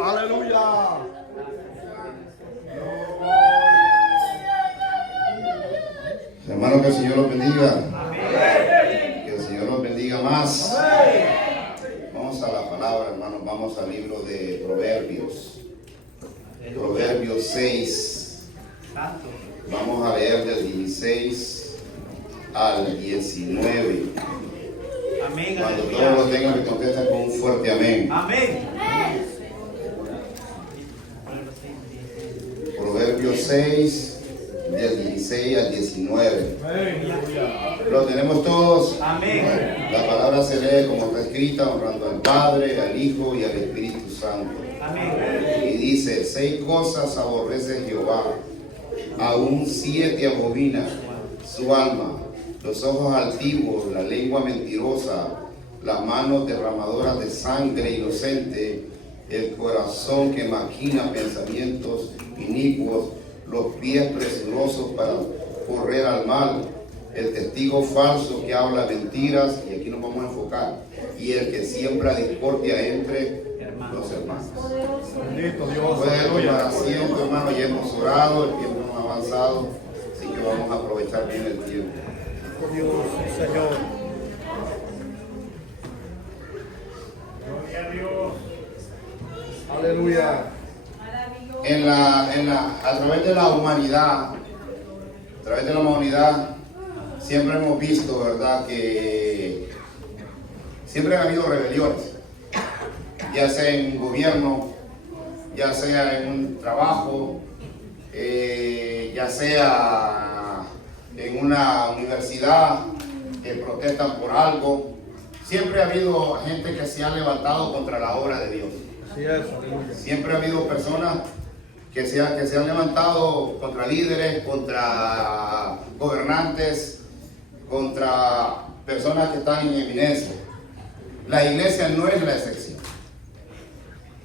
Aleluya. Hermano, que el Señor los bendiga. Que el Señor los bendiga más. Vamos a la palabra, hermanos. Vamos al libro de Proverbios. Proverbios 6. Vamos a leer del 16 al 19. Amén. Cuando todos lo tengan, me contestan con un fuerte amén. Amén. Proverbios 6, del 16 al 19. ¿Lo tenemos todos? Amén. La palabra se lee como está escrita, honrando al Padre, al Hijo y al Espíritu Santo. Amén. Y dice: 6 cosas aborrece Jehová, aún 7 abomina su alma: los ojos altivos, la lengua mentirosa, las manos derramadoras de sangre inocente, el corazón que maquina pensamientos inicuos, los pies presurosos para correr al mal, el testigo falso que habla mentiras, y aquí nos vamos a enfocar, y el que siembra discordia entre los hermanos. Bendito Dios. Puede tomar asiento, hermano, ya hemos orado, el tiempo hemos avanzado, así que vamos a aprovechar bien el tiempo. Dios, Señor. Gloria a Dios. Aleluya. A través de la humanidad, siempre hemos visto, ¿verdad?, que siempre ha habido rebeliones, ya sea en gobierno, ya sea en un trabajo, ya sea en una universidad, que protestan por algo. Siempre ha habido gente que se ha levantado contra la obra de Dios. Así es, aleluya. Siempre ha habido personas que se han levantado contra líderes, contra gobernantes, contra personas que están en eminencia. La iglesia no es la excepción.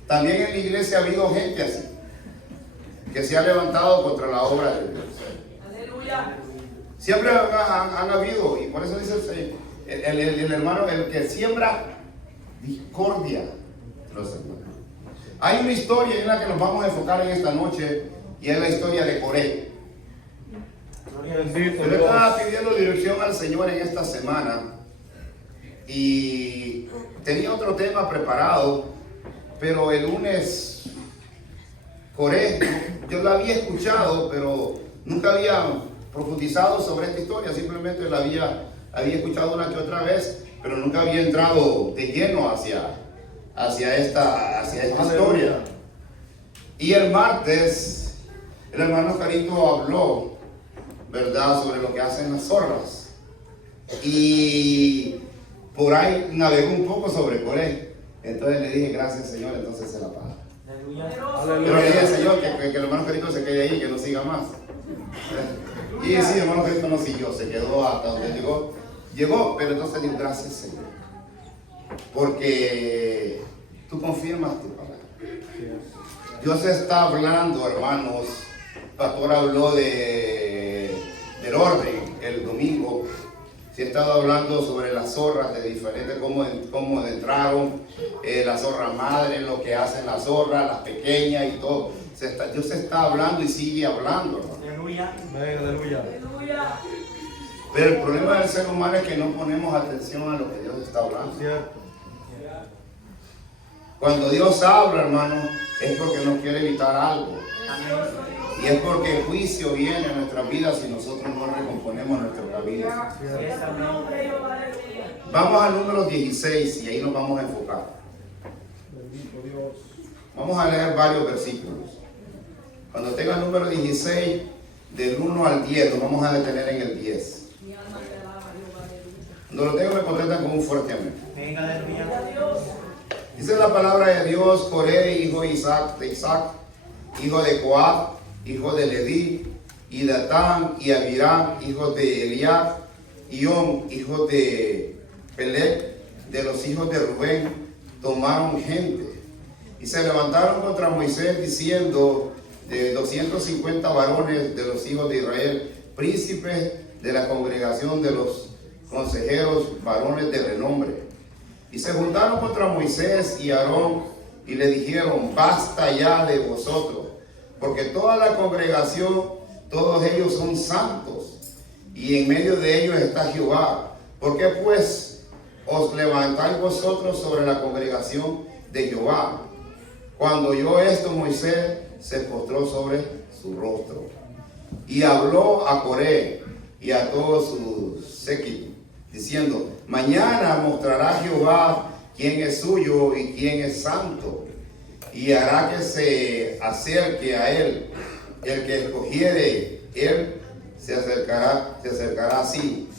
También en la iglesia ha habido gente así, que se ha levantado contra la obra de Dios. Aleluya. Siempre han habido, y por eso dice el hermano, el que siembra discordia de los hermanos. Hay una historia en la que nos vamos a enfocar en esta noche, y es la historia de Coré. Bendito Yo le estaba Dios. pidiendo dirección al Señor en esta semana, y tenía otro tema preparado, pero el lunes Coré, yo la había escuchado, pero nunca había profundizado sobre esta historia. Simplemente la había escuchado una que otra vez, pero nunca había entrado de lleno hacia esta historia. Y el martes el hermano Carito habló, ¿verdad?, sobre lo que hacen las zorras, y por ahí navegó un poco sobre Coré. Entonces le dije: gracias, Señor, entonces se la paga. Pero le dije: Señor, que el hermano Carito se quede ahí, que no siga más. Y sí, el hermano Carito no siguió, se quedó hasta donde llegó, pero entonces digo: gracias, Señor, porque tú confirmas tu palabra. Dios está hablando, hermanos. El pastor habló del orden el domingo. Se ha estado hablando sobre las zorras de diferentes, cómo entraron, la zorra madre, lo que hacen las zorras, las pequeñas y todo. Dios está hablando y sigue hablando, hermano. Aleluya. Amén, aleluya. Pero el problema del ser humano es que no ponemos atención a lo que Dios está hablando. Cierto. Cuando Dios habla, hermano, es porque nos quiere evitar algo. Y es porque el juicio viene a nuestras vidas si nosotros no recomponemos nuestras vidas. Vamos al número 16 y ahí nos vamos a enfocar. Bendito Dios. Vamos a leer varios versículos. Cuando tenga el número 16, del 1 al 10, nos vamos a detener en el 10. Cuando lo tenga, me contestan con un fuerte amén. Venga, aleluya. Dice la palabra de Dios: Coré, hijo de Isaac, hijo de Coat, hijo de Leví, y Datán y Abiram, hijo de Eliab, y On, hijo de Pelec, de los hijos de Rubén, tomaron gente y se levantaron contra Moisés diciendo: de 250 varones de los hijos de Israel, príncipes de la congregación de los consejeros, varones de renombre. Y se juntaron contra Moisés y Aarón y le dijeron: basta ya de vosotros, porque toda la congregación, todos ellos son santos, y en medio de ellos está Jehová. ¿Por qué pues os levantáis vosotros sobre la congregación de Jehová? Cuando oyó esto, Moisés se postró sobre su rostro y habló a Coré y a todo su séquito, diciendo: mañana mostrará Jehová quién es suyo y quién es santo, y hará que se acerque a él. El que escogiere, él se acercará así.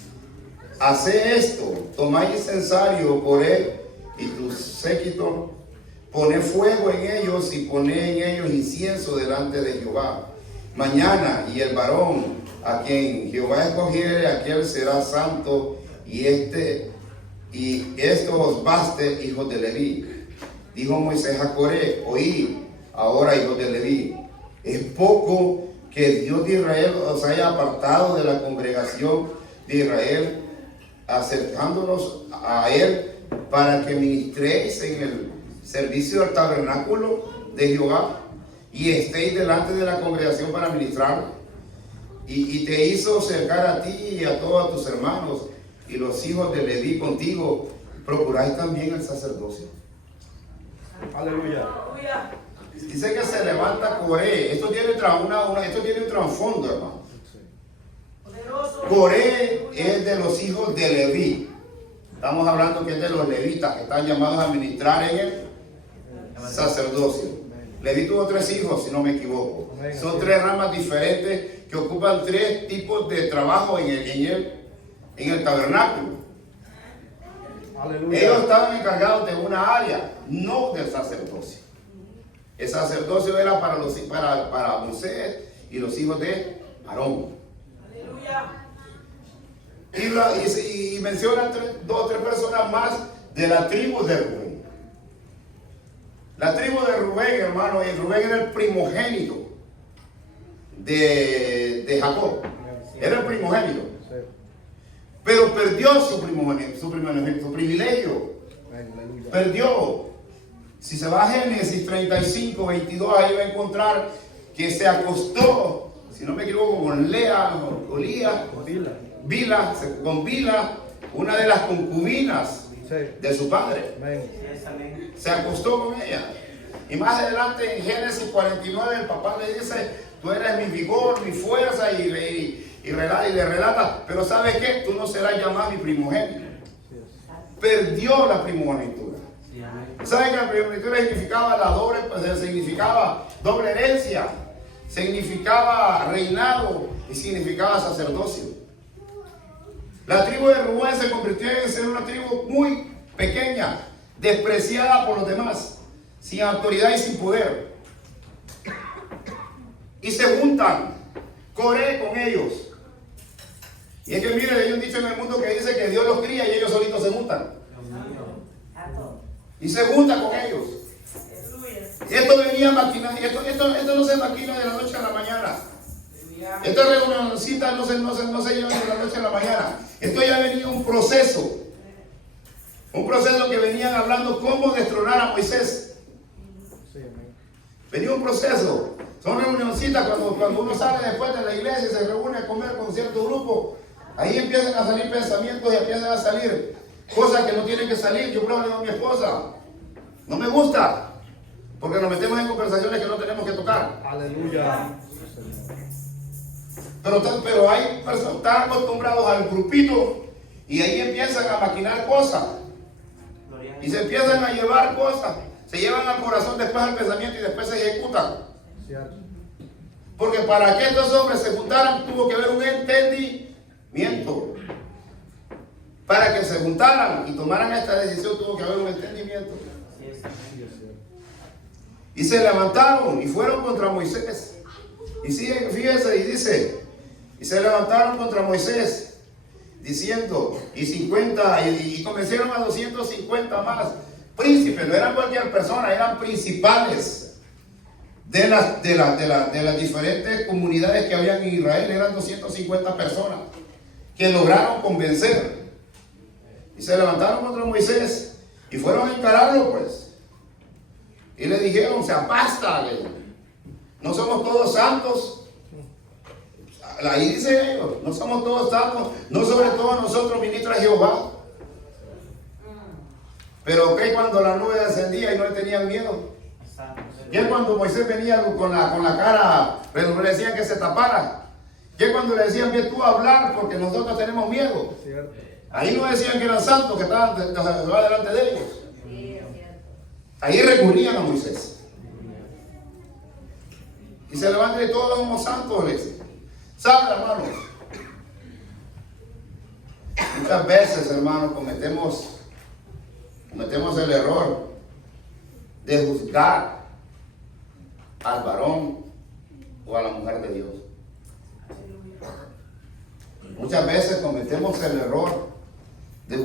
Haced esto: tomad incensario, Coré y tu séquito, poned fuego en ellos y poned en ellos incienso delante de Jehová. Mañana, y el varón a quien Jehová escogiere, aquel será santo, y esto os baste, hijos de Leví. Dijo Moisés a Coré: oíd ahora, hijos de Leví, es poco que Dios de Israel os haya apartado de la congregación de Israel, acercándonos a él, para que ministréis en el servicio del tabernáculo de Jehová, y estéis delante de la congregación para ministrar. Y te hizo cercar a ti y a todos tus hermanos, y los hijos de Leví contigo. Procuráis también el sacerdocio. Aleluya. Dice que se levanta Coré. Esto tiene un trasfondo, hermano. Coré es de los hijos de Leví. Estamos hablando que es de los levitas, que están llamados a ministrar en el sacerdocio. Leví tuvo 3 hijos, si no me equivoco. Son 3 ramas diferentes que ocupan 3 tipos de trabajo en el tabernáculo. Aleluya. Ellos estaban encargados de una área, no del sacerdocio. El sacerdocio era para Moisés y los hijos de Aarón. Y mencionan 2 o 3 personas más de la tribu de Rubén. La tribu de Rubén, hermano, y Rubén era el primogénito de Jacob. Era el primogénito. Pero perdió su privilegio. Perdió. Si se va a Génesis 35, 22, ahí va a encontrar que se acostó, si no me equivoco, con Lea, con Lía, con Bila, una de las concubinas de su padre. Se acostó con ella. Y más adelante en Génesis 49 el papá le dice: tú eres mi vigor, mi fuerza, y le relata: pero ¿sabes qué? Tú no serás llamado mi primogénito. Perdió la primogenitura. ¿Saben que la primogenitura significaba doble herencia? Significaba reinado y significaba sacerdocio. La tribu de Rubén se convirtió en ser una tribu muy pequeña, despreciada por los demás, sin autoridad y sin poder. Y se juntan Coré con ellos. Y es que mire, hay un dicho en el mundo que dice que Dios los cría y ellos solitos se juntan. Y se junta con ellos. Y esto venía maquinado. Esto no se maquina de la noche a la mañana. Esta reunioncita no se lleva de la noche a la mañana. Esto ya venía un proceso. Un proceso que venían hablando cómo destronar a Moisés. Venía un proceso. Son reunioncitas cuando uno sale después de la iglesia y se reúne a comer con cierto grupo. Ahí empiezan a salir pensamientos y empiezan a salir cosas que no tienen que salir. Yo le digo a mi esposa: no me gusta, porque nos metemos en conversaciones que no tenemos que tocar. Aleluya. Pero hay personas que están acostumbrados al grupito y ahí empiezan a maquinar cosas. Y se empiezan a llevar cosas. Se llevan al corazón, después al pensamiento y después se ejecutan. Porque para que estos hombres se juntaran tuvo que haber un entendimiento. Para que se juntaran y tomaran esta decisión tuvo que haber un entendimiento. Y se levantaron y fueron contra Moisés. Y sigue, fíjense, y dice: y se levantaron contra Moisés, diciendo, y convencieron a 250 más príncipes. No eran cualquier persona, eran principales de las diferentes comunidades que había en Israel. Eran 250 personas que lograron convencer. Y se levantaron contra Moisés y fueron a encararlo, pues. Y le dijeron, o sea, basta, no somos todos santos. Ahí dice ellos, no somos todos santos, no sobre todo nosotros ministra Jehová. Pero que cuando la nube descendía y no le tenían miedo. Que cuando Moisés venía con la cara, pero le decían que se tapara. Que cuando le decían, ve tú a hablar porque nosotros tenemos miedo. Ahí no decían que eran santos, que estaban delante de ellos. Ahí recurrían a Moisés. Y se levantan y todos somos santos, les dice. ¿Saben, hermanos? Muchas veces, hermanos, cometemos el error de juzgar al varón o a la mujer de Dios. Muchas veces cometemos el error de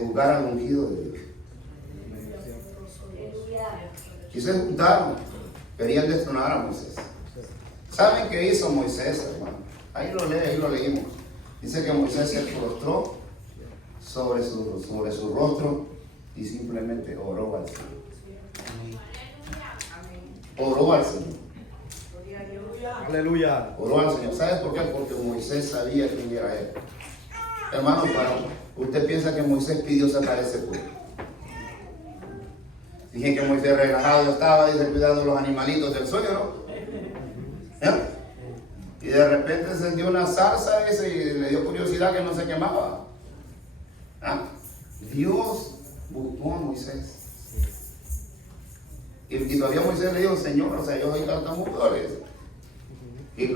juzgar al ungido de Dios. Y se juntaron, querían destronar a Moisés. ¿Saben qué hizo Moisés, hermano? Ahí lo leímos. Dice que Moisés se prostró sobre su rostro y simplemente oró al Señor. Oró al Señor. Aleluya. Oró al Señor. ¿Sabes por qué? Porque Moisés sabía quién era él. Hermano, usted piensa que Moisés pidió sacar ese pueblo. Dije que Moisés relajado estaba, dice, cuidando los animalitos del suegro. Y de repente encendió una zarza ese y le dio curiosidad que no se quemaba. Dios buscó a Moisés. Y todavía Moisés le dijo, Señor, o sea, yo soy tartamudo. Y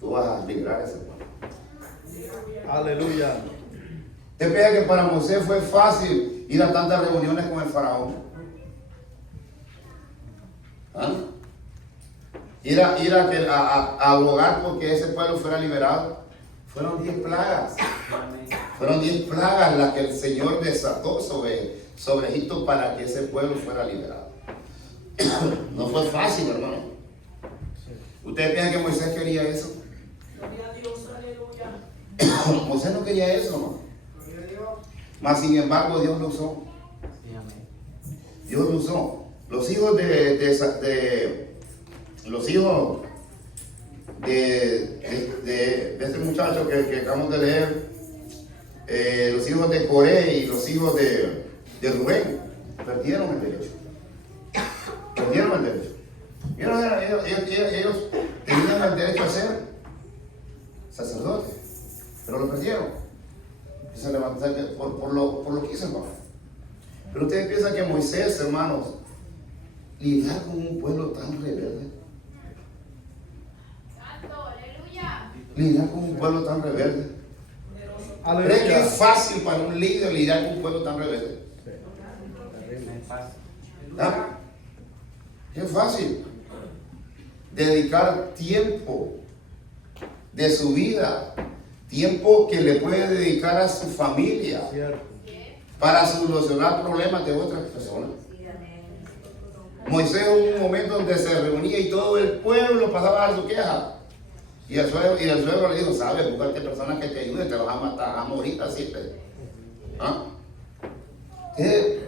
tú vas a librar ese pueblo. Aleluya. ¿Usted piensa que para Moisés fue fácil ir a tantas reuniones con el faraón? Ir a abogar porque ese pueblo fuera liberado. Fueron 10 plagas. Fueron 10 plagas las que el Señor desató sobre Egipto para que ese pueblo fuera liberado. No fue fácil, hermano. ¿Ustedes piensan que Moisés quería eso? Moisés no quería eso, ¿no? Mas sin embargo Dios lo usó. Dios lo usó. Los hijos de este muchacho que acabamos de leer, los hijos de Coré y los hijos de Rubén, perdieron el derecho. Perdieron el derecho. Ellos tenían el derecho a ser sacerdotes, pero lo perdieron. Se levantaron por lo que hizo, hermano. Pero ustedes piensan que Moisés, hermanos, lidiar con un pueblo tan rebelde. Lidiar con un pueblo tan rebelde. ¿Cree que es fácil para un líder lidiar con un pueblo tan rebelde? Es fácil. Dedicar tiempo de su vida, tiempo que le puede dedicar a su familia para solucionar problemas de otras personas. Moisés hubo un momento donde se reunía y todo el pueblo pasaba a dar su queja. Y el suegro le dijo, sabes, buscarte personas que te ayuden, te vas a matar, a morir así.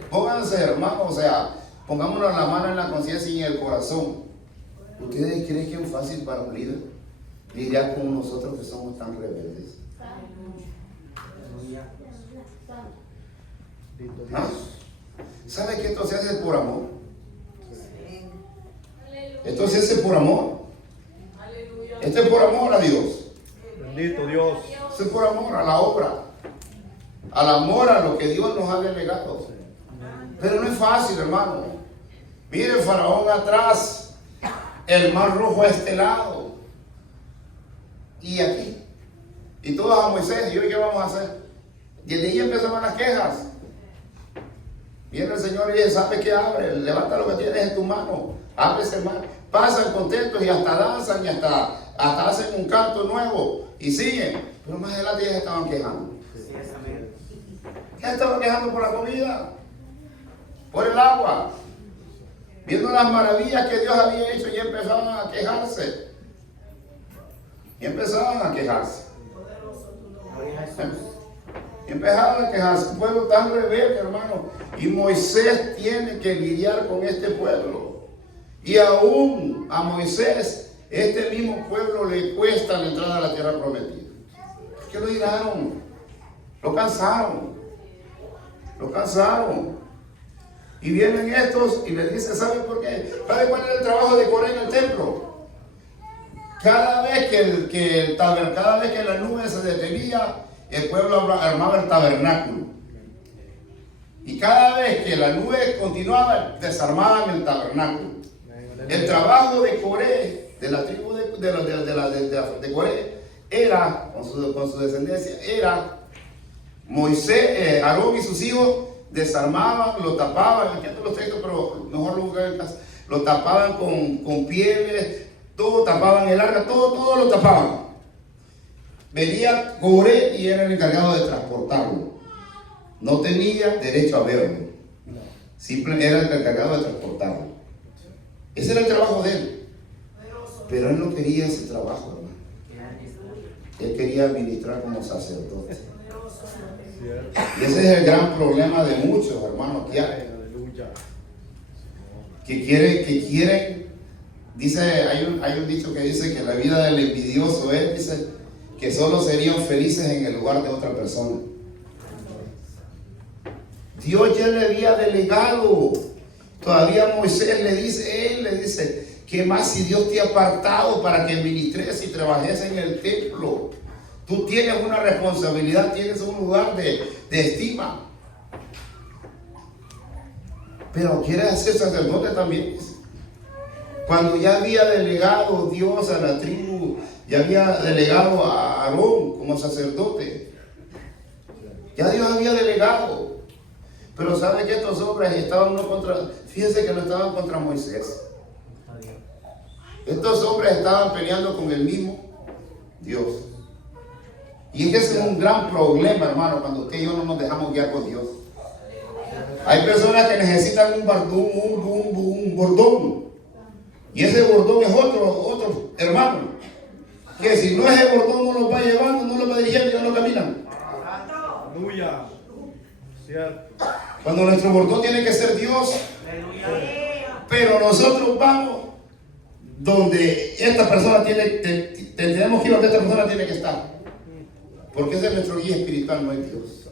Pónganse, hermanos, o sea, pongámonos la mano en la conciencia y en el corazón. ¿Ustedes creen que es fácil para un líder lidiar con nosotros que somos tan rebeldes? ¿Sabe que esto se hace por amor? Esto se hace por amor. Esto es por amor a Dios. Bendito Dios. Esto es por amor a la obra, al amor a lo que Dios nos ha delegado. Pero no es fácil, hermano. Mire el faraón atrás, el mar rojo a este lado y aquí, y todos a Moisés. ¿Y hoy qué vamos a hacer? Y desde ahí empezaban las quejas. Viene el Señor y dice, ¿sabe qué? Abre, levanta lo que tienes en tu mano, abre ese mar. Pasan contentos y hasta danzan y hasta hacen un canto nuevo y siguen. Pero más adelante ya se estaban quejando. Ya estaban quejando por la comida, por el agua, viendo las maravillas que Dios había hecho, y empezaban a quejarse. Y empezaban a quejarse. Y empezaron a quejarse. Un pueblo tan rebelde, hermano. Y Moisés tiene que lidiar con este pueblo. Y aún a Moisés, este mismo pueblo le cuesta la entrada a la tierra prometida. ¿Por qué lo tiraron? Lo cansaron. Lo cansaron. Y vienen estos y les dicen, ¿saben por qué? ¿Saben cuál era el trabajo de Coré en el templo? Cada vez que la nube se detenía, el pueblo armaba el tabernáculo. Y cada vez que la nube continuaba, desarmaban el tabernáculo. El trabajo de Coré, de la tribu de Coré, era, con su descendencia, era Moisés, Aarón y sus hijos desarmaban, lo tapaban, entiendo los textos, pero mejor lo buscan en casa, lo tapaban con pieles, todo tapaban el arca, todo lo tapaban. Venía Coré y era el encargado de transportarlo. No tenía derecho a verlo. Simplemente era el encargado de transportarlo. Ese era el trabajo de él. Pero él no quería ese trabajo, hermano. Él quería administrar como sacerdote. Y ese es el gran problema de muchos, hermanos, que quieren, dice, hay un dicho que dice que la vida del envidioso es, dice, que solo serían felices en el lugar de otra persona. Dios ya le había delegado. Todavía Moisés le dice, ¿qué más si Dios te ha apartado para que ministres y trabajes en el templo? Tú tienes una responsabilidad, tienes un lugar de estima. Pero quieres ser sacerdote también. Cuando ya había delegado Dios a la tribu, ya había delegado a Aarón como sacerdote. Ya Dios había delegado. Pero sabe que estos hombres estaban no contra, fíjense que no estaban contra Moisés. Estos hombres estaban peleando con el mismo Dios. Y ese es un gran problema, hermano, cuando usted y yo no nos dejamos guiar por Dios. Hay personas que necesitan un bordón. Y ese bordón es otro hermano. Que si no es el bordón, no lo va llevando, no lo va dirigiendo y ya no caminan. Aleluya. Cierto. Cuando nuestro bordón tiene que ser Dios. Pero nosotros vamos donde esta persona tenemos que ir donde esta persona tiene que estar. Porque ese es nuestro guía espiritual, no es Dios.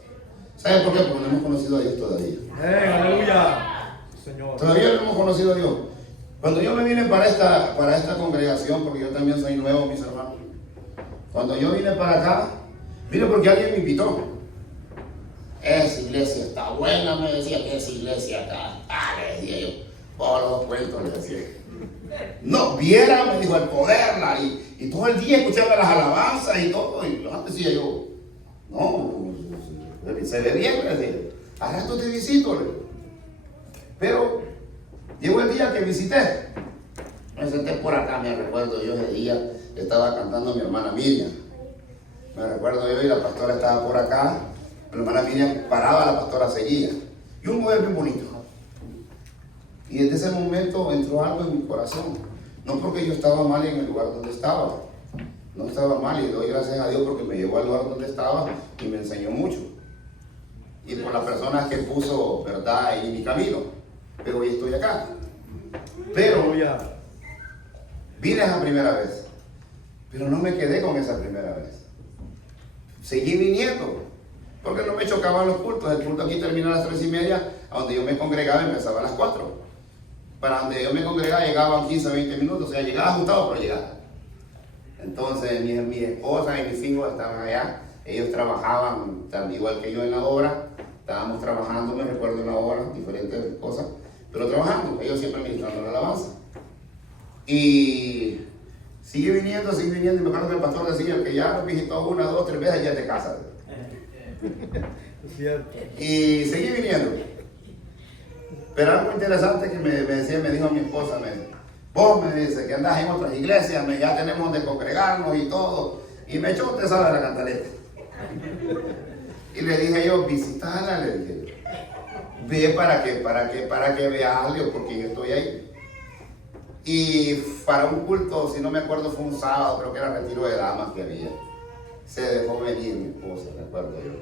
¿Sabe por qué? Porque no hemos conocido a Dios todavía. Aleluya. Señor. Todavía no hemos conocido a Dios. Cuando yo me vine para esta congregación, porque yo también soy nuevo, mis hermanos. Cuando yo vine para acá, vine porque alguien me invitó. Esa iglesia está buena, me decía, que esa iglesia está. Le decía yo, por los cuentos, le decía. No, viera, me dijo, el poderla, y todo el día escuchaba las alabanzas y todo, y decía yo, no, se ve bien, le decía, a rato te visito, le digo. Pero llegó el día que visité, me senté por acá, me recuerdo yo ese día, estaba cantando mi hermana Miriam, me recuerdo yo y la pastora estaba por acá, mi hermana Miriam paraba, la pastora seguía, y un modelo bien bonito. Y desde ese momento entró algo en mi corazón. No porque yo estaba mal en el lugar donde estaba. No estaba mal y doy gracias a Dios porque me llevó al lugar donde estaba y me enseñó mucho. Y por las personas que puso, verdad, en mi camino. Pero hoy estoy acá. Pero vine esa primera vez. Pero no me quedé con esa primera vez. Seguí viniendo. Porque no me chocaban los cultos. El culto aquí termina a las 3:30. A donde yo me congregaba empezaba a las 4. Para donde yo me congregaba llegaban 15 o 20 minutos, o sea, llegaba ajustado, pero llegaba. Entonces mi esposa y mis hijos estaban allá, ellos trabajaban también igual que yo en la obra, estábamos trabajando, me recuerdo en la obra, diferentes cosas, pero trabajando, ellos siempre ministrando la alabanza. Y sigue viniendo, y me acuerdo que el pastor decía que ya lo visitó 1, 2, 3 veces, ya te casas. Es cierto. Y seguí viniendo. Pero algo interesante que me dijo mi esposa, vos me dice que andás en otras iglesias, ya tenemos de congregarnos y todo. Y me echó usted sabe la cantaleta. Y le dije yo, visitala, le dije. Ve para que veas algo, porque yo estoy ahí. Y para un culto, si no me acuerdo, fue un sábado, creo que era retiro de damas que había. Se dejó venir mi esposa, me acuerdo yo.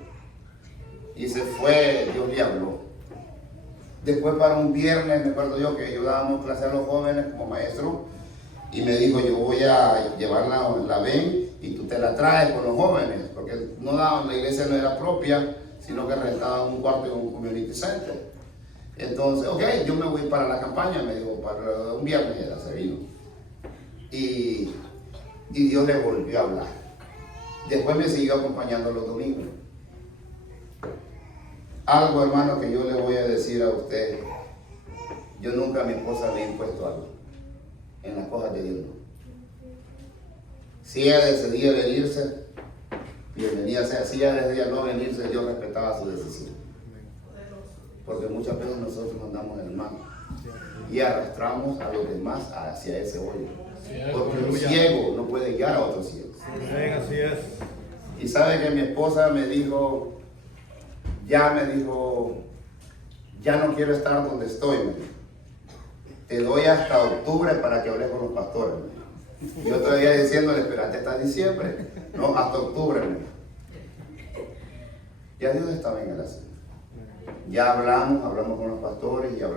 Y se fue, Dios le habló. Después para un viernes, me acuerdo yo que yo dábamos clase a los jóvenes como maestro y me dijo, yo voy a llevar la ven y tú te la traes con los jóvenes, porque no daban, la iglesia no era propia, sino que rentaban un cuarto en un community center. Entonces, ok, yo me voy para la campaña, me dijo, para un viernes ya se vino. Y Dios le volvió a hablar. Después me siguió acompañando los domingos. Algo, hermano, que yo le voy a decir a usted, yo nunca a mi esposa le he impuesto algo, en las cosas de Dios no. Si ella decidía venirse, bienvenida sea. Si ella decidía no venirse, yo respetaba su decisión. Porque muchas veces nosotros andamos en el mal y arrastramos a los demás hacia ese hoyo. Porque un ciego no puede guiar a otro ciego. Amén, así es. Y sabe que mi esposa me dijo, ya no quiero estar donde estoy, me dijo. Te doy hasta octubre para que hables con los pastores. Y yo todavía diciéndole, espérate hasta diciembre. No, hasta octubre, me dijo. Ya Dios estaba en el asunto. Ya hablamos con los pastores y ya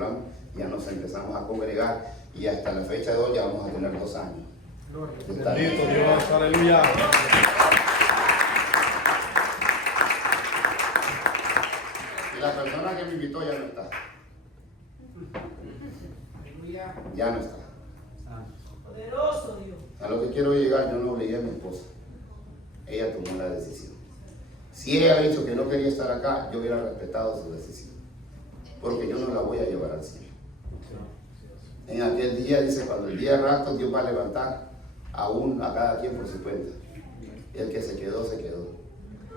nos empezamos a congregar y hasta la fecha de hoy ya vamos a tener 2 años. Bendito Dios, aleluya. Y la persona que me invitó ya no está. Ya no está. Poderoso Dios. A lo que quiero llegar, yo no obligué a mi esposa. Ella tomó la decisión. Si ella había dicho que no quería estar acá, yo hubiera respetado su decisión. Porque yo no la voy a llevar al cielo. En aquel día, dice, cuando el día de rato, Dios va a levantar a cada quien por su cuenta. El que se quedó, se quedó.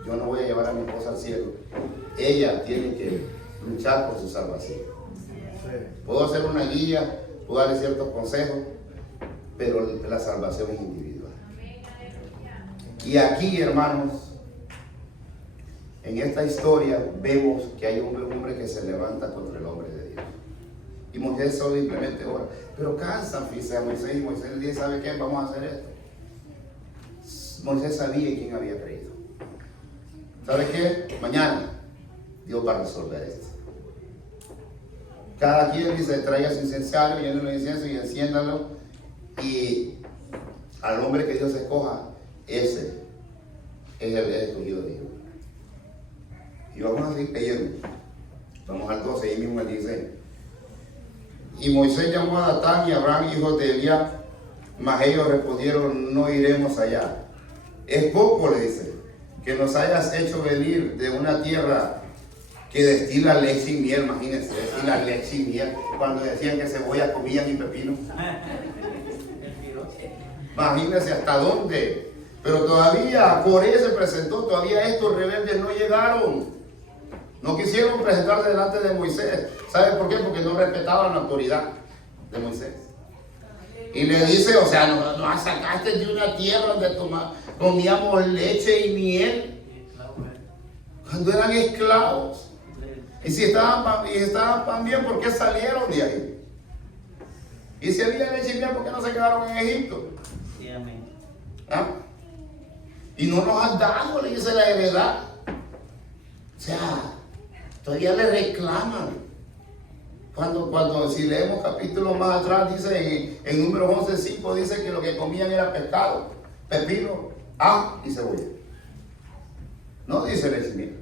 Yo no voy a llevar a mi esposa al cielo. Ella tiene que luchar por su salvación. Puedo hacer una guía, puedo darle ciertos consejos, pero la salvación es individual. Y aquí, hermanos, en esta historia vemos que hay un hombre que se levanta contra el hombre de Dios. Y Moisés solo simplemente ora. Pero cansan, fíjese a Moisés, y Moisés le dice, ¿sabe qué? Vamos a hacer esto. Moisés sabía en quién había creído. ¿Sabe qué? Mañana Dios va a resolver esto. Cada quien dice, traiga su incensario, llénelo de incienso y enciéndalo. Y al hombre que Dios escoja, ese es el escogido de Dios. Y vamos a seguir leyendo. Vamos al 12, ahí mismo el 16. Y Moisés llamó a Datán y a Abraham, hijos de Eliab, mas ellos respondieron, no iremos allá. Es poco, le dice, que nos hayas hecho venir de una tierra que destila leche y miel. Imagínense, destila leche y miel. Cuando decían que cebolla comían y pepino. Imagínense hasta dónde. Pero todavía Coré se presentó, todavía estos rebeldes no llegaron. No quisieron presentarse delante de Moisés. ¿Sabe por qué? Porque no respetaban la autoridad de Moisés. Y le dice, o sea, nos sacaste de una tierra donde comíamos leche y miel. Cuando eran esclavos. Y si estaban bien, ¿por qué salieron de ahí? Y si había leche y miel, ¿por qué no se quedaron en Egipto? Sí, amén. ¿Ah? Y no nos han dado, le dice la heredad. O sea, todavía le reclaman. Cuando si leemos capítulos más atrás, dice en Números 11:5, dice que lo que comían era pescado, pepino, ajo y cebolla. No dice leche y miel.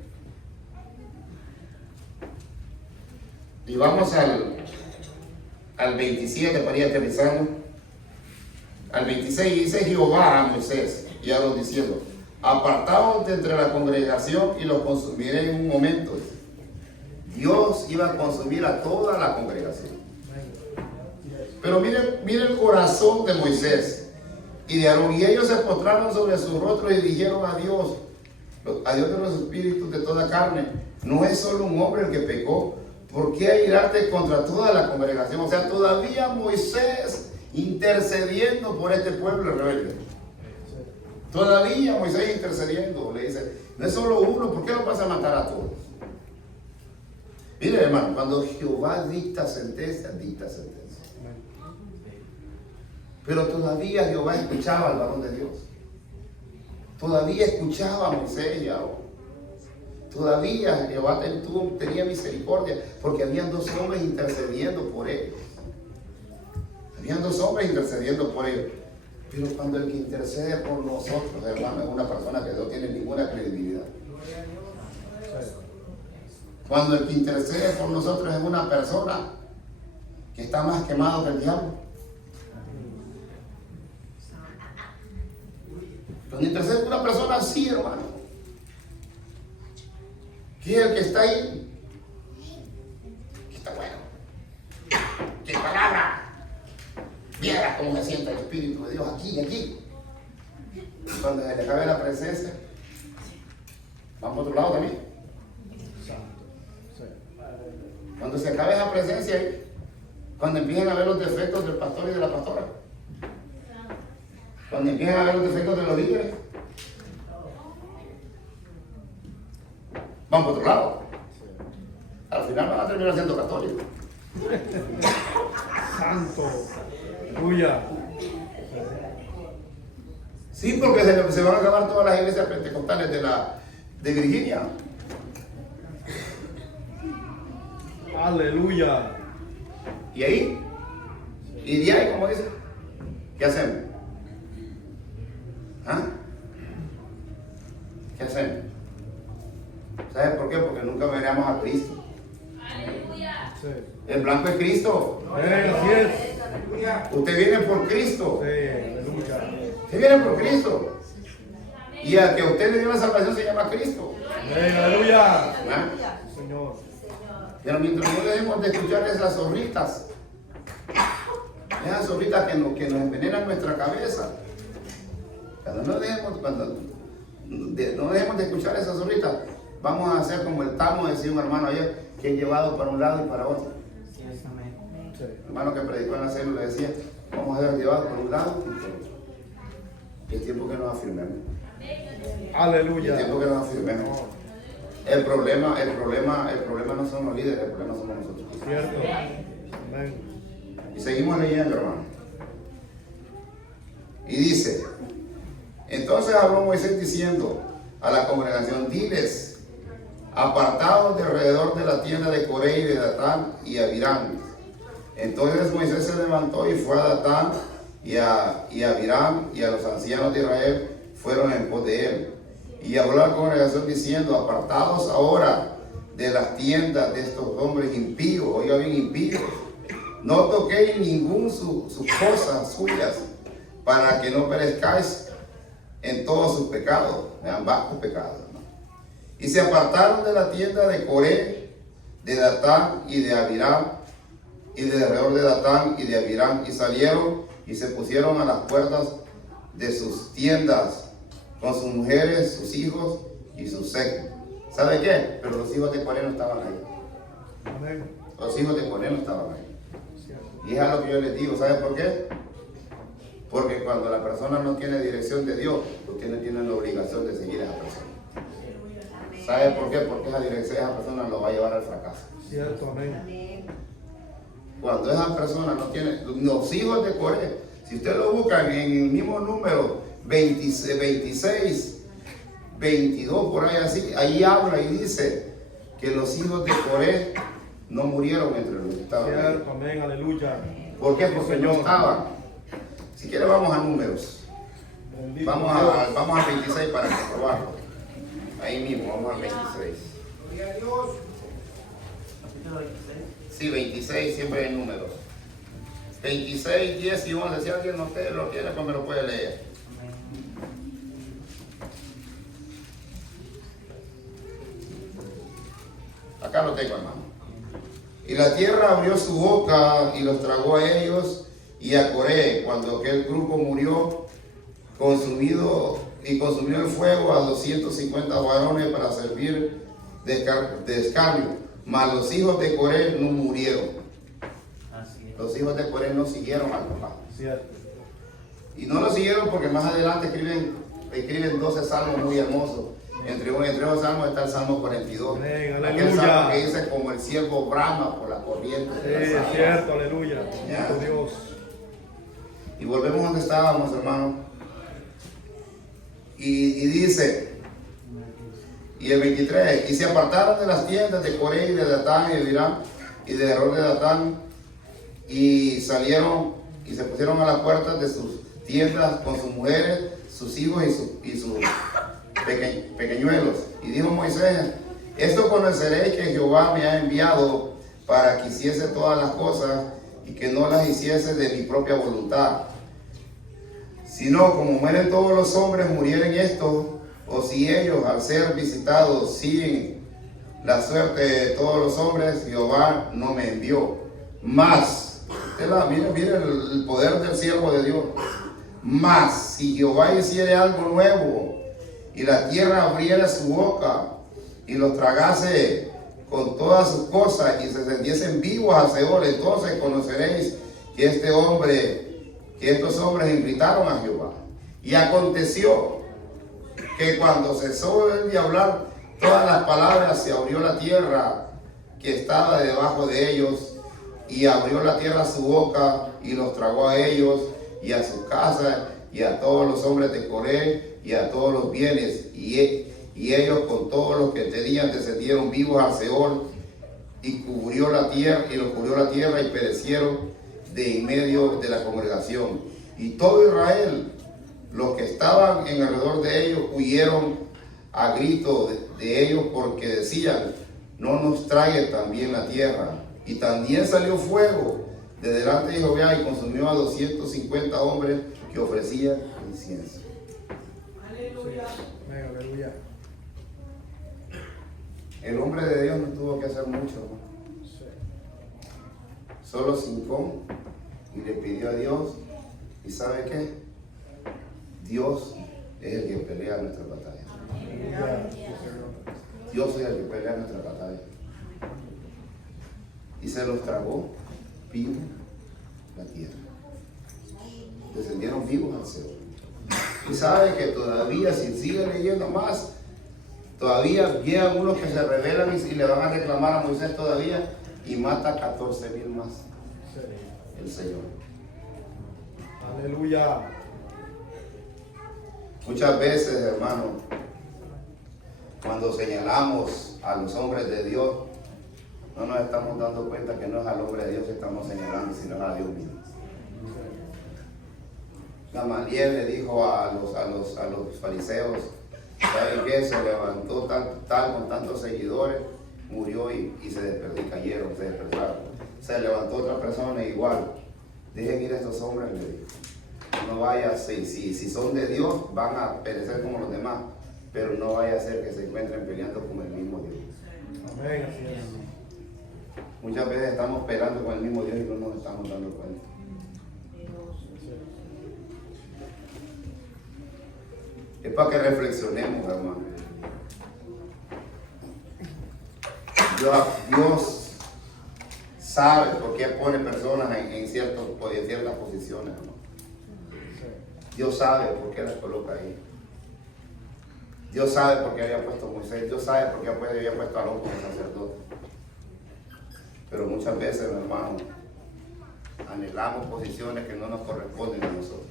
Y vamos al 27 para ir aterrizando. Al 26 dice Jehová a Moisés y a los diciendo, apartaos de entre la congregación y los consumiré en un momento. Dios iba a consumir a toda la congregación. Pero miren el corazón de Moisés y de Aarón. Y ellos se postraron sobre sus rostros y dijeron a Dios de los espíritus de toda carne, no es solo un hombre el que pecó. ¿Por qué airarte contra toda la congregación? O sea, todavía Moisés intercediendo por este pueblo rebelde. Todavía Moisés intercediendo. Le dice, no es solo uno, ¿por qué no vas a matar a todos? Mire, hermano, cuando Jehová dicta sentencia, dicta sentencia. Pero todavía Jehová escuchaba al varón de Dios. Todavía escuchaba a Moisés y a Aarón. todavía Jehová tenía misericordia, porque habían dos hombres intercediendo por él. Habían dos hombres intercediendo por él. Pero cuando el que intercede por nosotros, hermano, es una persona que no tiene ninguna credibilidad. Cuando el que intercede por nosotros es una persona que está más quemado que el diablo. Cuando intercede por una persona así, hermano, que es el que está ahí, que está bueno, que palabra, viera cómo me sienta el Espíritu de Dios aquí y aquí. Y cuando se le acabe la presencia, vamos a otro lado también. Cuando se acabe esa presencia ahí, cuando empiecen a ver los defectos del pastor y de la pastora, cuando empiecen a ver los defectos de los líderes, vamos a otro lado. Al final van a terminar siendo católicos. Santo. Aleluya. Sí, porque se van a acabar todas las iglesias pentecostales de Virginia. Aleluya. Y ahí, y de ahí, como dice, ¿qué hacemos? ¿Ah? ¿Qué hacemos? ¿Sabes por qué? Porque nunca veremos a Cristo. Sí. El blanco es Cristo. Así es. Usted viene por Cristo. Sí. Aleluya. Usted viene por Cristo. Y al que a usted le dio la salvación se llama Cristo. Aleluya. ¿Ah? Señor. Pero mientras no dejemos de escuchar esas zorritas que nos envenenan nuestra cabeza, cuando no dejemos de escuchar esas zorritas, vamos a hacer como el tamo, decía un hermano ayer, que es llevado para un lado y para otro. Sí. El hermano que predicó en la célula decía, vamos a ser llevados por un lado y por otro. Y es tiempo que nos afirmemos. Aleluya. Es tiempo que nos afirmemos. El problema no son los líderes, el problema somos nosotros. Cierto. Amén. Y seguimos leyendo, hermano. Y dice, entonces habló Moisés diciendo a la congregación, diles, apartados de alrededor de la tienda de Coré y de Datán y Abiram. Entonces Moisés se levantó y fue a Datán y a Abiram, y a los ancianos de Israel fueron en pos de él. Y habló a la congregación diciendo, apartados ahora de las tiendas de estos hombres impíos, oiga bien, impíos, no toquéis ningún sus cosas suyas, para que no perezcáis en todos sus pecados, en vastos pecados, ¿no? Y se apartaron de la tienda de Coré, de Datán y de Abiram, y de alrededor de Datán y de Abiram, y salieron y se pusieron a las puertas de sus tiendas, con sus mujeres, sus hijos y sus secos. ¿Sabe qué? Pero los hijos de Coré no estaban ahí. Amén. Los hijos de Coré no estaban ahí. Y es algo que yo les digo, ¿sabe por qué? Porque cuando la persona no tiene dirección de Dios, usted no tiene la obligación de seguir a esa persona. ¿Sabe por qué? Porque esa dirección, esa persona lo va a llevar al fracaso. Cierto. Amén. Cuando esa persona no tiene, los hijos de Coré, si usted lo busca en el mismo número 26, 22, por ahí así, ahí habla y dice que los hijos de Coré no murieron entre los que estaban ahí. Cierto. Amén. Aleluya. ¿Por qué? Porque no estaban. Si quiere vamos a números. Bendito Vamos al 26 para comprobarlo. Ahí mismo, vamos al 26. Sí, 26 siempre en números. 26, 10 y 11. Si alguien no lo tiene, pues me lo puede leer. Acá lo tengo, hermano. Y la tierra abrió su boca y los tragó a ellos y a Coré, cuando aquel grupo murió, consumió el fuego a 250 varones para servir de escarnio. Mas los hijos de Coré no murieron. Los hijos de Coré no siguieron al papá. Cierto. Y no lo siguieron porque más adelante escriben 12 salmos muy hermosos. Entre esos salmos está el Salmo 42. Amén, Aquel aleluya. salmo que dice como el siervo brama por la corriente. Sí, de las es aguas. cierto. Aleluya. Ya. Bendito Dios. Y volvemos donde estábamos, hermano. Y dice, Y el 23, y se apartaron de las tiendas de Coré y de Datán y de Abiram y de Error de Datán, y salieron y se pusieron a las puertas de sus tiendas con sus mujeres, sus hijos y sus pequeñuelos. Y dijo Moisés: esto conoceréis que Jehová me ha enviado para que hiciese todas las cosas y que no las hiciese de mi propia voluntad, sino como mueren todos los hombres, murieren estos, o si ellos al ser visitados siguen la suerte de todos los hombres, Jehová no me envió. Mas, miren el poder del siervo de Dios. Mas, si Jehová hiciere algo nuevo, y la tierra abriera su boca, y los tragase con todas sus cosas, y se tendiesen vivos a Seol, entonces conoceréis que estos hombres invitaron a Jehová. Y aconteció que cuando cesó él de hablar todas las palabras, se abrió la tierra que estaba debajo de ellos, y abrió la tierra su boca, y los tragó a ellos, y a sus casas, y a todos los hombres de Coré, y a todos los bienes, y ellos con todos los que tenían descendieron vivos al Seol, y cubrió la tierra, y los cubrió la tierra, y perecieron de en medio de la congregación. Y todo Israel, los que estaban en alrededor de ellos, huyeron a grito de ellos, porque decían: no nos trague también la tierra. Y también salió fuego de delante de Jehová y consumió a 250 hombres que ofrecían incienso. Aleluya. Aleluya. El hombre de Dios no tuvo que hacer mucho, ¿no? Solo se hincó y le pidió a Dios. ¿Y sabe qué? Dios es el que pelea nuestra batalla. Dios es el que pelea nuestra batalla. Y se los tragó vivo la tierra. Descendieron vivos al Seol. Y sabe que todavía, si sigue leyendo más, todavía llegan unos que se rebelan y le van a reclamar a Moisés todavía, y mata 14,000 más el Señor. Aleluya. Muchas veces, hermano, cuando señalamos a los hombres de Dios, no nos estamos dando cuenta que no es al hombre de Dios que estamos señalando, sino a Dios mismo. Gamaliel le dijo a los fariseos: ¿saben qué? Se levantó tal con tantos seguidores, murió y se desperdicaron, se despertaron. Se levantó otra persona igual. Dejen ir a estos hombres, le dijo. No vaya, si son de Dios, van a perecer como los demás, pero no vaya a ser que se encuentren peleando con el mismo Dios. Amén, así es. Muchas veces estamos peleando con el mismo Dios y no nos estamos dando cuenta. Es para que reflexionemos, hermano. Dios sabe por qué pone personas en ciertas posiciones, hermano. Dios sabe por qué las coloca ahí. Dios sabe por qué había puesto a Moisés. Dios sabe por qué había puesto a Aarón como sacerdote. Pero muchas veces, hermano, anhelamos posiciones que no nos corresponden a nosotros.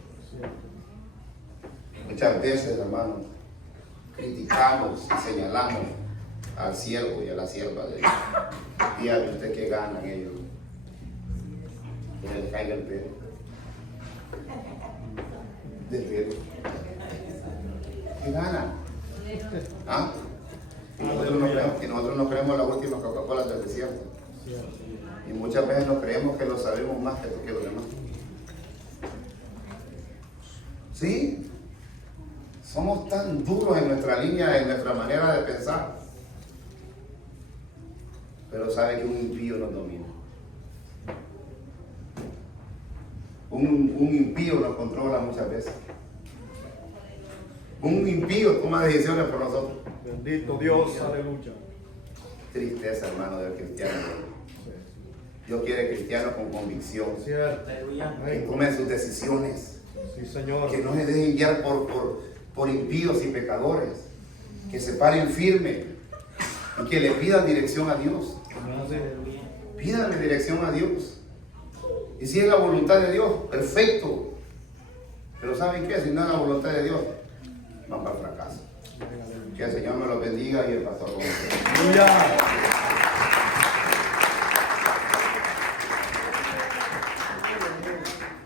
Muchas veces, hermano, criticamos y señalamos al siervo y a la sierva de Dios. Dígame usted qué ganan ellos. Que les caiga el pelo. De pelo. ¿Qué ganan? ¿Ah? Y nosotros no creemos las últimas Coca-Cola del desierto. Y muchas veces nos creemos que lo sabemos más que los demás. ¿Sí? Somos tan duros en nuestra línea, en nuestra manera de pensar. Pero sabe que un impío nos domina. Un impío nos controla muchas veces. Un impío toma decisiones por nosotros. Bendito Dios, aleluya. Tristeza, hermano, del cristiano. Dios quiere cristianos con convicción, Cierto. que tomen sus decisiones, Sí, Señor. que no se dejen guiar por impíos y pecadores, que se paren firmes y que le pidan dirección a Dios. Pídanle dirección a Dios. Y si es la voluntad de Dios, perfecto. Pero ¿saben qué? Si no es la voluntad de Dios, van para el fracaso. Que el Señor me los bendiga y el pastor González. Aleluya.